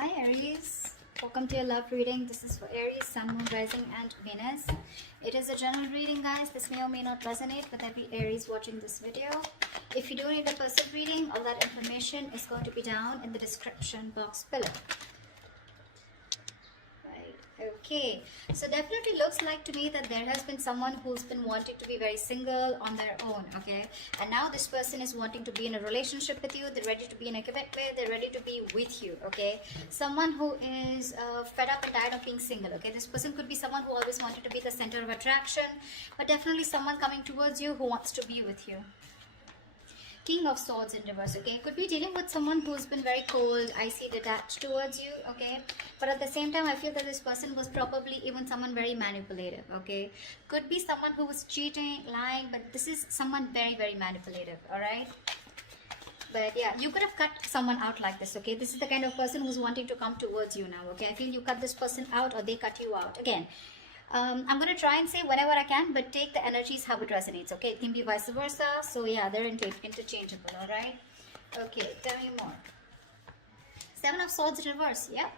Hi Aries, welcome to your love reading. This is for Aries, Sun, Moon, Rising and Venus. It is a general reading, guys. This may or may not resonate with every Aries watching this video. If you do need a personal reading, all that information is going to be down in the description box below. Okay, so definitely looks like to me that there has been someone who's been wanting to be very single on their own, okay, and now this person is wanting to be in a relationship with you. They're ready to be in a commitment. They're ready to be with you, okay. Someone who is fed up and tired of being single, okay. This person could be someone who always wanted to be the center of attraction, but definitely someone coming towards you who wants to be with you. King of Swords in reverse, okay. Could be dealing with someone who's been very cold, icy, detached towards you, okay. But at the same time, I feel that this person was probably even someone very manipulative, okay. Could be someone who was cheating, lying, but this is someone very, very manipulative, alright. But yeah, you could have cut someone out like this, okay. This is the kind of person who's wanting to come towards you now, okay. I feel you cut this person out or they cut you out. Again, I'm going to try and say whenever I can, but take the energies how it resonates, okay? It can be vice versa. So yeah, they're interchangeable, all right? Okay, tell me more. Seven of Swords reverse, yeah.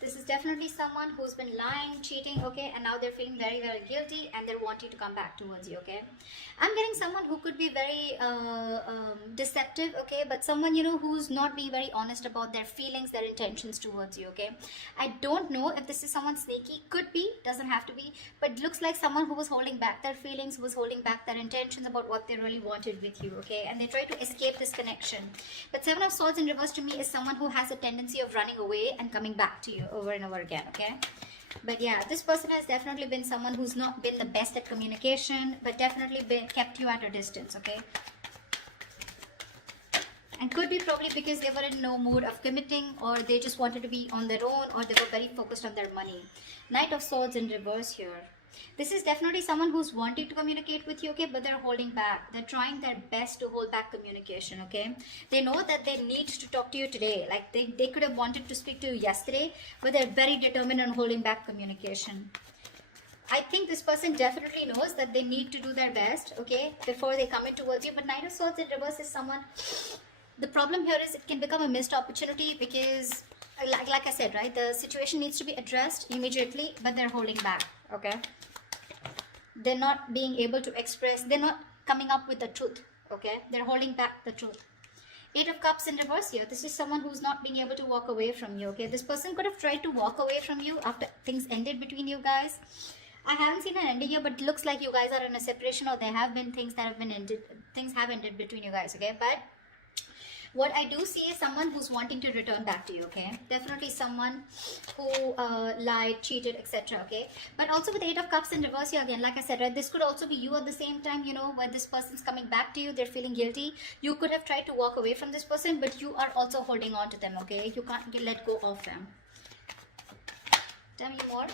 This is definitely someone who's been lying, cheating, okay, and now they're feeling very, very guilty and they're wanting to come back towards you, okay. I'm getting someone who could be very deceptive, okay, but someone, you know, who's not being very honest about their feelings, their intentions towards you, okay. I don't know if this is someone sneaky. Could be, doesn't have to be, but looks like someone who was holding back their feelings, who was holding back their intentions about what they really wanted with you, okay, and they try to escape this connection. But Seven of Swords in reverse to me is someone who has a tendency of running away and coming back to you over and over again, okay. But yeah, this person has definitely been someone who's not been the best at communication, but definitely kept you at a distance, okay. And could be probably because they were in no mood of committing, or they just wanted to be on their own, or they were very focused on their money. Knight of Swords in reverse here. This is definitely someone who's wanting to communicate with you, okay, but they're holding back. They're trying their best to hold back communication, okay. They know that they need to talk to you today. Like they could have wanted to speak to you yesterday, but they're very determined on holding back communication. I think this person definitely knows that they need to do their best, okay, before they come in towards you. But Knight of Swords in reverse is someone... The problem here is it can become a missed opportunity because, like I said, right, the situation needs to be addressed immediately, but they're holding back, okay. They're not being able to express, they're not coming up with the truth, okay. They're holding back the truth. Eight of Cups in reverse here. This is someone who's not being able to walk away from you, okay. This person could have tried to walk away from you after things ended between you guys. I haven't seen an ending here, but it looks like you guys are in a separation, or there have been things that have been ended, things have ended between you guys, okay. But what I do see is someone who's wanting to return back to you, okay. Definitely someone who lied, cheated, etc., okay. But also with Eight of Cups in reverse here again, like I said, right, this could also be you at the same time, you know, where this person's coming back to you, they're feeling guilty. You could have tried to walk away from this person, but you are also holding on to them, okay. You can't let go of them. Tell me more.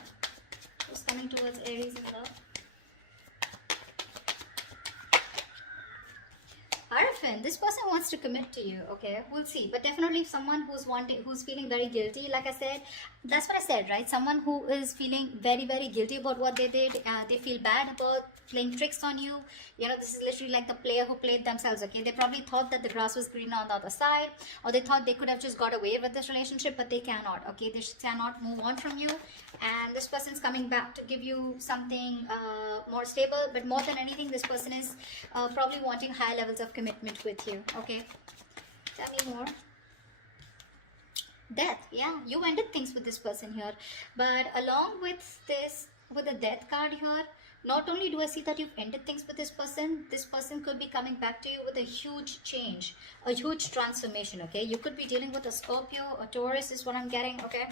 Who's coming towards Aries in love? Hierophant, this person wants to commit to you, okay, we'll see. But definitely someone who's feeling very guilty. Like I said, that's what I said, right? Someone who is feeling very, very guilty about what they did. They feel bad about playing tricks on you. You know, this is literally like the player who played themselves, okay. They probably thought that the grass was greener on the other side, or they thought they could have just got away with this relationship, but they cannot, okay. They cannot move on from you, and this person's coming back to give you something more stable. But more than anything, this person is probably wanting high levels of commitment with you, okay. Tell me more. Death, yeah, you ended things with this person here, but along with this, with the Death card here, not only do I see that you've ended things with this person could be coming back to you with a huge change, a huge transformation, okay. You could be dealing with a Scorpio, a Taurus is what I'm getting, okay.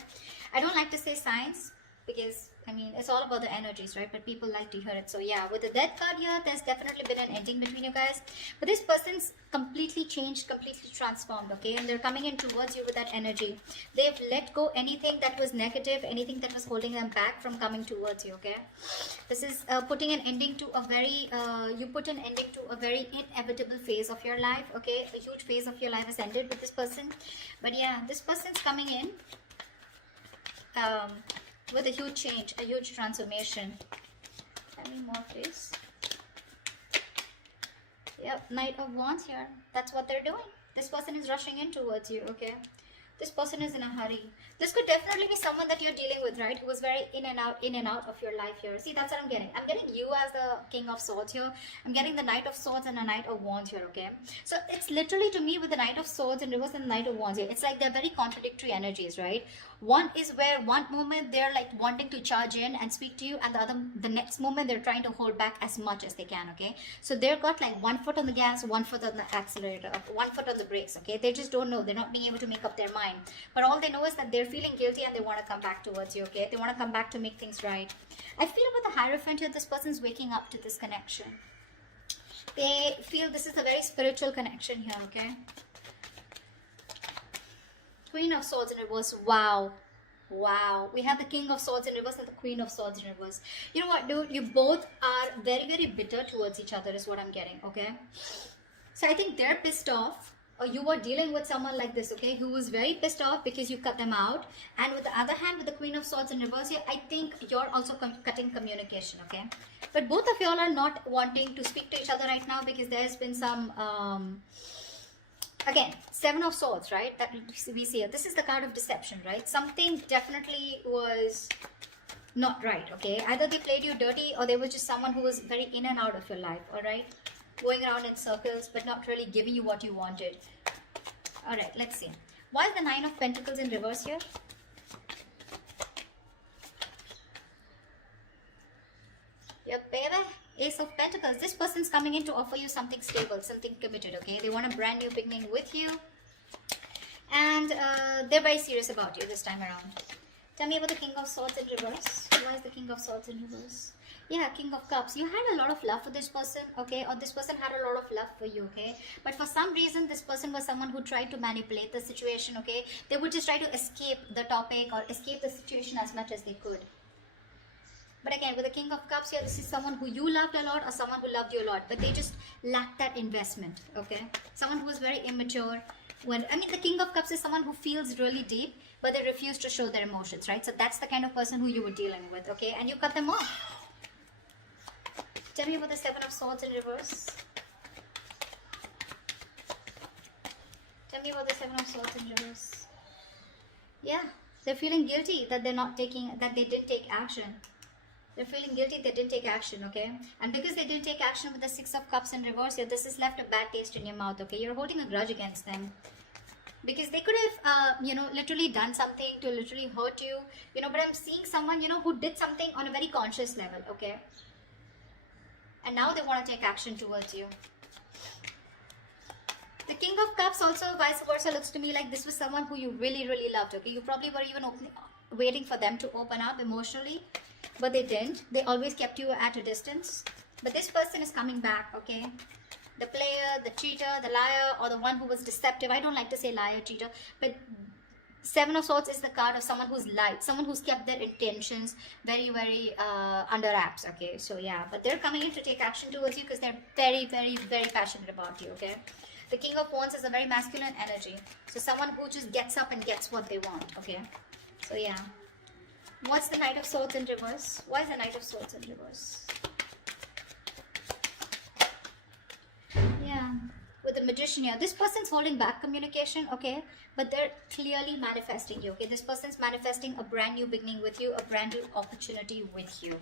I don't like to say signs because, I mean, it's all about the energies, right? But people like to hear it. So yeah, with the Death card here, there's definitely been an ending between you guys. But this person's completely changed, completely transformed, okay? And they're coming in towards you with that energy. They've let go anything that was negative, anything that was holding them back from coming towards you, okay? This is putting an ending to a very, you put an ending to a very inevitable phase of your life, okay? A huge phase of your life has ended with this person. But yeah, this person's coming in with a huge change, a huge transformation. Tell me more, please. Yep, Knight of Wands here. That's what they're doing. This person is rushing in towards you, okay. This person is in a hurry. This could definitely be someone that you're dealing with, right? Who was very in and out of your life here. See, that's what I'm getting. I'm getting you as the King of Swords here. I'm getting the Knight of Swords and a Knight of Wands here, okay? So it's literally, to me, with the Knight of Swords in reverse and the Knight of Wands here, it's like they're very contradictory energies, right? One is where one moment they're like wanting to charge in and speak to you, and the next moment they're trying to hold back as much as they can, okay? So they've got like one foot on the gas, one foot on the accelerator, one foot on the brakes, okay? They just don't know. They're not being able to make up their mind. But all they know is that they're feeling guilty and they want to come back towards you, okay? They want to come back to make things right. I feel with the Hierophant here, this person's waking up to this connection. They feel this is a very spiritual connection here, okay? Queen of Swords in reverse. Wow. Wow. We have the King of Swords in reverse and the Queen of Swords in reverse. You know what, dude? You both are very, very bitter towards each other is what I'm getting, okay? So I think they're pissed off. Or you were dealing with someone like this, okay, who was very pissed off because you cut them out. And with the other hand, with the Queen of Swords in reverse here, I think you're also cutting communication, okay? But both of y'all are not wanting to speak to each other right now because there's been some... Again, Seven of Swords, right? That we see here. This is the card of deception, right? Something definitely was not right, okay? Either they played you dirty or there was just someone who was very in and out of your life, all right? Going around in circles but not really giving you what you wanted. All right, let's see. Why is the Nine of Pentacles in reverse here? Yep, baby. Ace of Pentacles. This person's coming in to offer you something stable, something committed, okay? They want a brand new beginning with you. And they're very serious about you this time around. Tell me about the King of Swords in reverse. Why is the King of Swords in reverse? Yeah, King of Cups. You had a lot of love for this person, okay? Or this person had a lot of love for you, okay? But for some reason, this person was someone who tried to manipulate the situation, okay? They would just try to escape the topic or escape the situation as much as they could. But again, with the King of Cups here, this is someone who you loved a lot or someone who loved you a lot. But they just lacked that investment, okay? Someone who is very immature. The King of Cups is someone who feels really deep, but they refuse to show their emotions, right? So that's the kind of person who you were dealing with, okay? And you cut them off. Tell me about the Seven of Swords in reverse. Tell me about the Seven of Swords in reverse. Yeah, they're feeling guilty that they didn't take action. They're feeling guilty they didn't take action, okay? And because they didn't take action with the Six of Cups in reverse, this has left a bad taste in your mouth, okay? You're holding a grudge against them. Because they could have, literally done something to literally hurt you, but I'm seeing someone, who did something on a very conscious level, okay? And now they want to take action towards you. The King of Cups also, vice versa, looks to me like this was someone who you really, really loved, okay? You probably were even waiting for them to open up emotionally, but they didn't. They always kept you at a distance. But this person is coming back, okay? The player, the cheater, the liar, or the one who was deceptive. I don't like to say liar, cheater, but Seven of Swords is the card of someone who's lied, someone who's kept their intentions very, very under wraps, okay? So yeah, but they're coming in to take action towards you because they're very, very, very passionate about you, okay? The King of Wands is a very masculine energy. So someone who just gets up and gets what they want, okay? So yeah. What's the Knight of Swords in reverse? Why is the Knight of Swords in reverse? Yeah. With the Magician here, this person's holding back communication, okay? But they're clearly manifesting you, okay? This person's manifesting a brand new beginning with you, a brand new opportunity with you.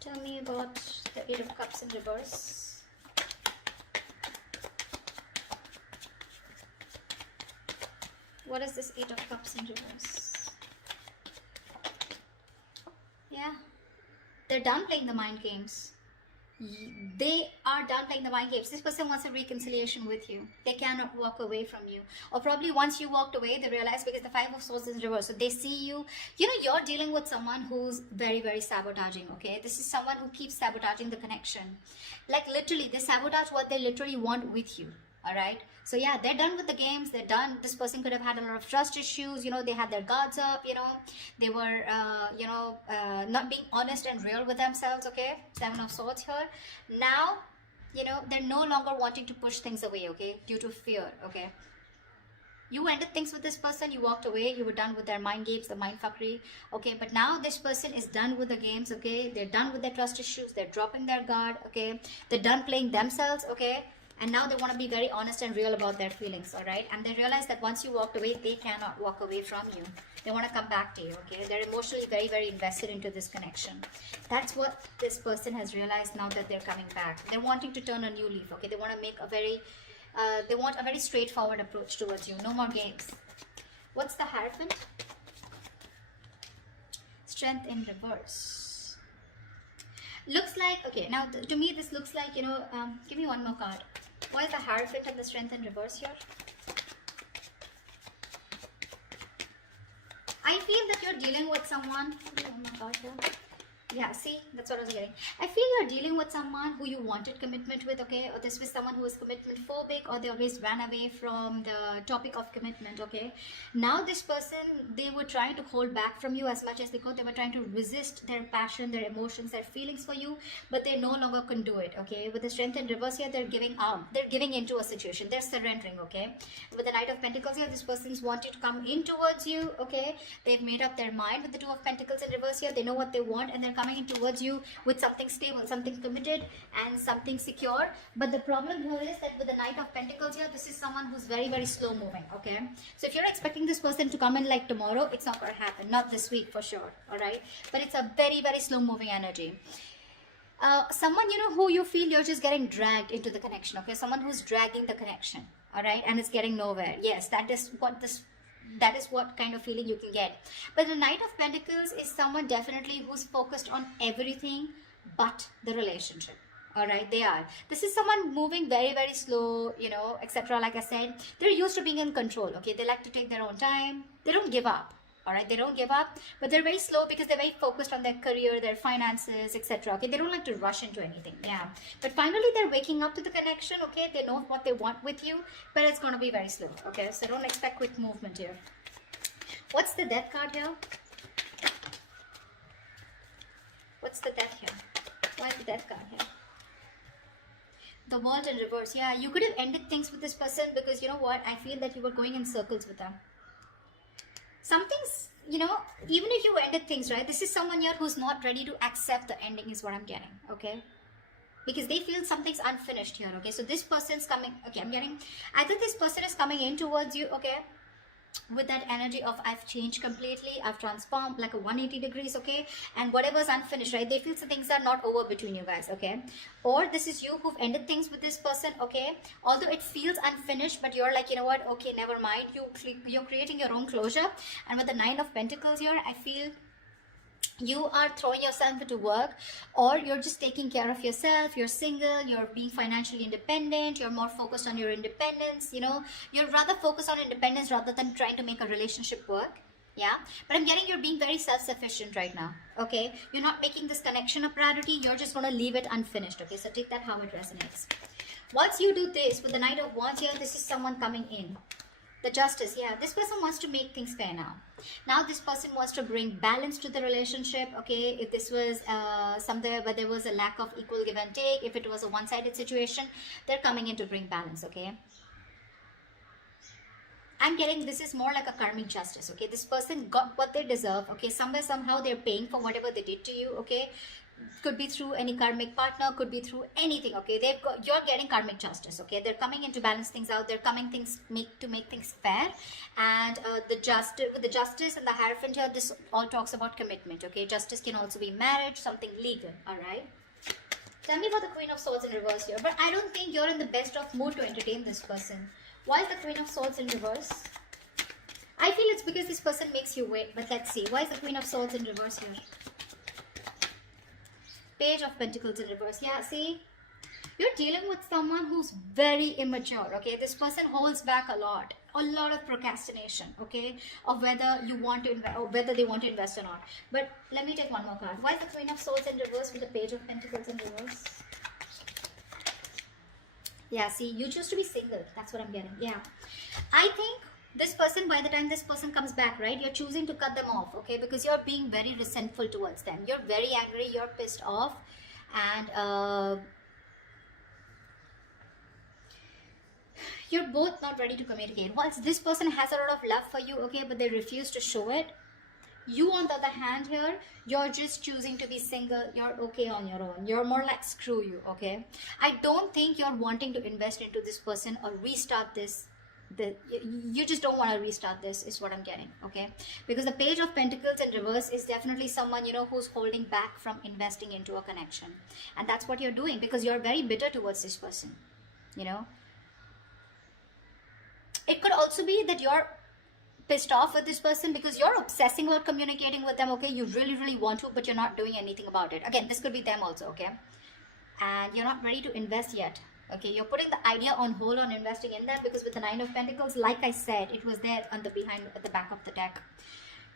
Tell me about the Eight of Cups in reverse. What is this Eight of Cups in reverse? Yeah. They're done playing the mind games. They are done playing the mind games. This person wants a reconciliation with you. They cannot walk away from you. Or probably once you walked away, they realize because the Five of Swords is in reverse. So they see you. You're dealing with someone who's very, very sabotaging, okay? This is someone who keeps sabotaging the connection. Like literally, they sabotage what they literally want with you. All right, so yeah, they're done with the games. They're done. This person could have had a lot of trust issues. They had their guards up. They were not being honest and real with themselves, okay? Seven of Swords here. Now, they're no longer wanting to push things away, okay, due to fear, okay? You ended things with this person, you walked away, you were done with their mind games, the mind fuckery, okay? But now this person is done with the games, okay? They're done with their trust issues, they're dropping their guard, okay? They're done playing themselves, okay? And now they want to be very honest and real about their feelings, all right? And they realize that once you walked away, they cannot walk away from you. They want to come back to you, okay? They're emotionally very, very invested into this connection. That's what this person has realized now that they're coming back. They're wanting to turn a new leaf, okay? They want to make a very, they want a very straightforward approach towards you. No more games. What's the Hierophant? Strength in reverse. Looks like, okay, now to me this looks like, you know, give me one more card. Why is the Hierophant and the Strength in reverse here? I feel that you're dealing with someone. Give me one more card here. Yeah, see, that's what I was getting. I feel you're dealing with someone who you wanted commitment with, okay? Or this was someone who was commitment phobic, or they always ran away from the topic of commitment, okay? Now this person, they were trying to hold back from you as much as they could. They were trying to resist their passion, their emotions, their feelings for you, but they no longer can do it, okay? With the Strength in reverse here, they're giving up. They're giving into a situation. They're surrendering, okay? With the Knight of Pentacles here, this person's wanting to come in towards you, okay? They've made up their mind. With the Two of Pentacles in reverse here, they know what they want, and they're coming in towards you with something stable, something committed, and something secure. But the problem here is that with the Knight of Pentacles here, this is someone who's very, very slow moving, okay? So if you're expecting this person to come in like tomorrow, it's not going to happen. Not this week for sure, all right? But it's a very, very slow moving energy. Someone, you know, who you feel you're just getting dragged into the connection, okay? Someone who's dragging the connection, all right? And it's getting nowhere. Yes, that is what kind of feeling you can get. But the Knight of Pentacles is someone definitely who's focused on everything but the relationship. All right, they are. This is someone moving very, very slow, you know, etc. Like I said, they're used to being in control, okay? They like to take their own time. They don't give up. All right, they don't give up, but they're very slow because they're very focused on their career, their finances, etc. Okay, they don't like to rush into anything. Yeah, but finally they're waking up to the connection. Okay, they know what they want with you, but it's going to be very slow. Okay, so don't expect quick movement here. What's the Death card here? What's the Death here? Why is the Death card here? The World in reverse. Yeah, you could have ended things with this person because you know what? I feel that you were going in circles with them. Something's, you know, even if you ended things, right, this is someone here who's not ready to accept the ending is what I'm getting, okay? Because they feel something's unfinished here, okay? So this person's coming, okay, I think this person is coming in towards you, okay? With that energy of I've changed completely, I've transformed like a 180 degrees, okay? And whatever's unfinished, right, they feel some things are not over between you guys, okay? Or this is you who've ended things with this person, okay? Although it feels unfinished, but you're like, you know what, okay, never mind. You're creating your own closure. And with the Nine of Pentacles here, I feel you are throwing yourself into work, or you're just taking care of yourself. You're single, you're being financially independent, you're more focused on your independence, you know, you're rather focused on independence rather than trying to make a relationship work. Yeah, but I'm getting you're being very self-sufficient right now, okay? You're not making this connection a priority. You're just going to leave it unfinished, okay? So take that how it resonates. Once you do this with the Knight of Wands here, this is someone coming in. The Justice, yeah, this person wants to make things fair now. Now this person wants to bring balance to the relationship, okay? If this was somewhere where there was a lack of equal give and take, if it was a one-sided situation, they're coming in to bring balance, okay? I'm getting this is more like a karmic justice, okay? This person got what they deserve, okay? Somewhere, somehow they're paying for whatever they did to you, okay? Could be through any karmic partner, could be through anything, okay? You're getting karmic justice, okay? They're coming in to balance things out. They're coming to make things fair. And with the Justice and the Hierophant here, this all talks about commitment, okay? Justice can also be marriage, something legal, all right? Tell me about the Queen of Swords in reverse here. But I don't think you're in the best of mood to entertain this person. Why is the Queen of Swords in reverse? I feel it's because this person makes you wait, but let's see. Why is the Queen of Swords in reverse here? Page of Pentacles in reverse. Yeah, see? You're dealing with someone who's very immature, okay? This person holds back a lot of procrastination, okay? Of whether you want to invest, or whether they want to invest or not. But let me take one more card. Why is the Queen of Swords in reverse with the Page of Pentacles in reverse? Yeah, see, you choose to be single. That's what I'm getting. Yeah. I think this person, by the time this person comes back, right, you're choosing to cut them off, okay? Because you're being very resentful towards them. You're very angry. You're pissed off. And you're both not ready to communicate. Once this person has a lot of love for you, okay, but they refuse to show it. You, on the other hand, here, you're just choosing to be single. You're okay on your own. You're more like, screw you, okay? I don't think you're wanting to invest into this person or restart this. You just don't want to restart this, is what I'm getting, okay? Because the Page of Pentacles in reverse is definitely someone, you know, who's holding back from investing into a connection. And that's what you're doing, because you're very bitter towards this person, you know? It could also be that you're pissed off with this person because you're obsessing about communicating with them, okay? You really, really want to, but you're not doing anything about it. Again, this could be them also, okay? And you're not ready to invest yet, okay? You're putting the idea on hold on investing in that, because with the Nine of Pentacles, like I said, it was there on the behind, at the back of the deck.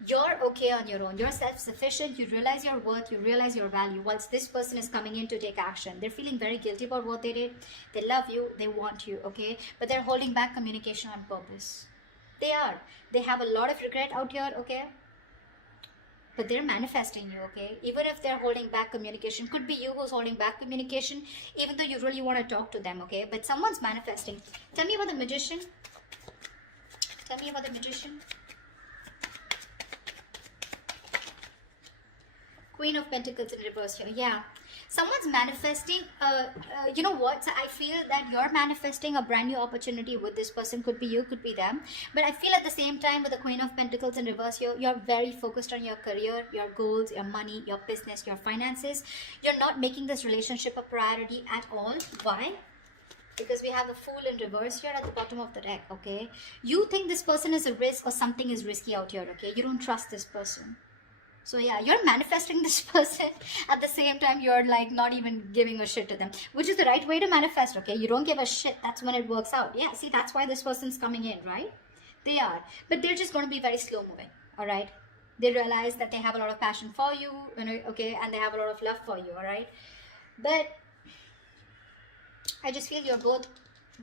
You're okay on your own. You're self-sufficient. You realize your worth. You realize your value. Whilst this person is coming in to take action, they're feeling very guilty about what they did. They love you. They want you, okay? But they're holding back communication on purpose. They are. They have a lot of regret out here, okay? But they're manifesting you, okay? Even if they're holding back communication, could be you who's holding back communication, even though you really want to talk to them, okay? But someone's manifesting. Tell me about the Magician. Tell me about the Magician. Queen of Pentacles in reverse here. Yeah. Someone's manifesting, you know what? So I feel that you're manifesting a brand new opportunity with this person. Could be you, could be them. But I feel at the same time with the Queen of Pentacles in reverse here, you're very focused on your career, your goals, your money, your business, your finances. You're not making this relationship a priority at all. Why? Because we have the Fool in reverse here at the bottom of the deck, okay? You think this person is a risk or something is risky out here, okay? You don't trust this person. So yeah, you're manifesting this person. At the same time, you're like not even giving a shit to them, which is the right way to manifest, okay? You don't give a shit. That's when it works out. Yeah, see, that's why this person's coming in, right? They are. But they're just going to be very slow moving, all right? They realize that they have a lot of passion for you, you know, okay? And they have a lot of love for you, all right? But I just feel you're both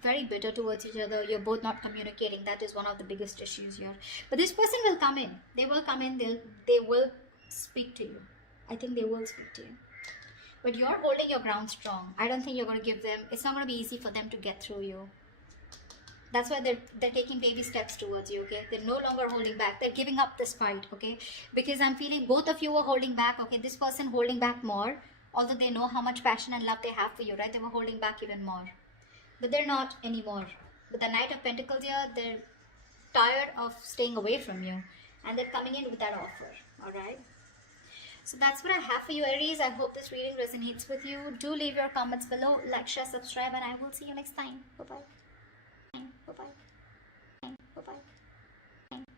very bitter towards each other. You're both not communicating. That is one of the biggest issues here. But this person will come in. They will come in. They will speak to you. I think they will speak to you. But you're holding your ground strong. I don't think you're going to give them, it's not going to be easy for them to get through you. That's why they're taking baby steps towards you, okay? They're no longer holding back. They're giving up this fight, okay? Because I'm feeling both of you are holding back, okay? This person holding back more, although they know how much passion and love they have for you, right? They were holding back even more. But they're not anymore. With the Knight of Pentacles here, they're tired of staying away from you. And they're coming in with that offer, alright? So that's what I have for you, Aries. I hope this reading resonates with you. Do leave your comments below, like, share, subscribe, and I will see you next time. Bye-bye. Bye-bye. Bye-bye.